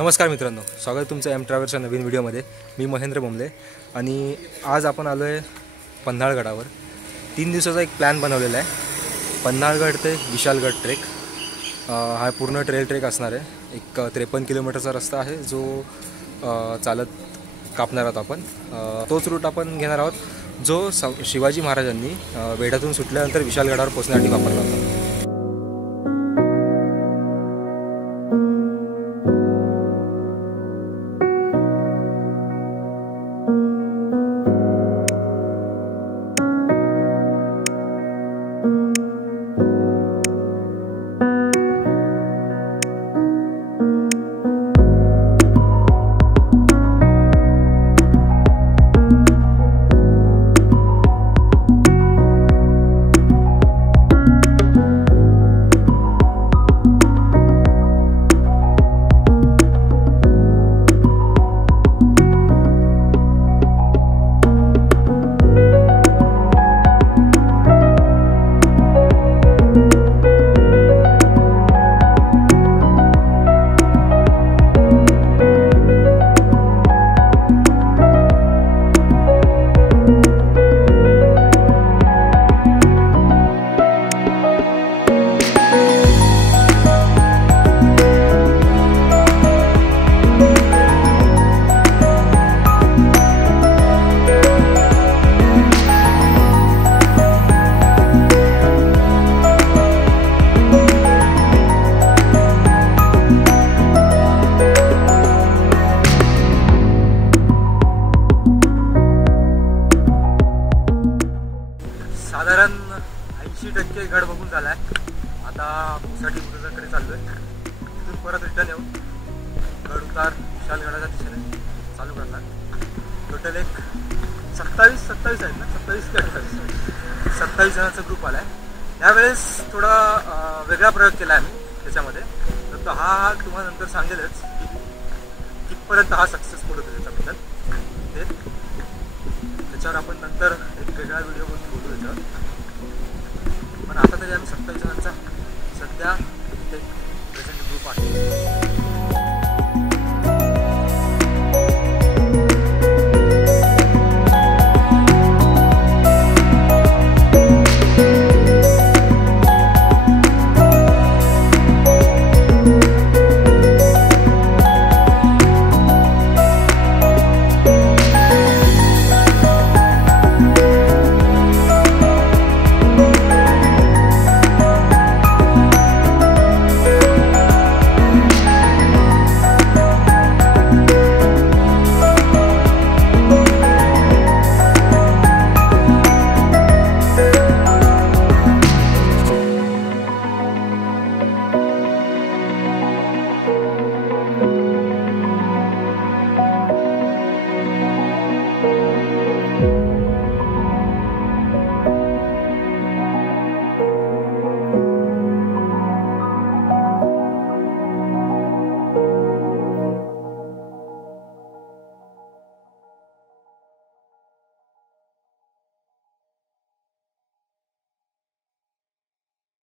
नमस्कार मित्रांनो, स्वागत तुमचं एम ट्रॅव्हल्सच्या नवीन व्हिडिओमध्ये। मी महेंद्र बोंबले आणि आज आपण आलो आहे पन्हाळगडावर। 3 दिवसाचा एक प्लॅन बनवलेला आहे। पन्हाळगड ते विशालगड ट्रेक हा पूर्ण ट्रेक असणार आहे। एक 53 किलोमीटरचा रस्ता आहे जो चालत कापणार आहोत आपण। तोच रूट आपण घेणार आहोत जो शिवाजी महाराजांनी वेढ्यातून सुटल्यानंतर विशालगडावर पोहोचण्यासाठी वापरला होता। साधारण 80% गड बघून झालाय। आता मुसाठी बुरुजाकडे चाललोय। तिथून परत रिटर्न येऊन गड उतार विशालगडाच्या दिशेने चालू करणार। टोटल एक 27 आहेत ना, 27 जणांचा ग्रुप आलाय। यावेळेस थोडा वेगळा प्रयोग केला आहे मी त्याच्यामध्ये, तर हा तुम्हाला नंतर सांगेलच की कितपर्यंत हा सक्सेसफुल होतो त्याच्याबद्दल। त्याच्यावर आपण नंतर एक वेगळा व्हिडिओ बनवून बोलू त्याच्यावर। पण आता तरी आम्ही 27 जणांचा सध्या इथे प्रेझेंट ग्रुप आहे।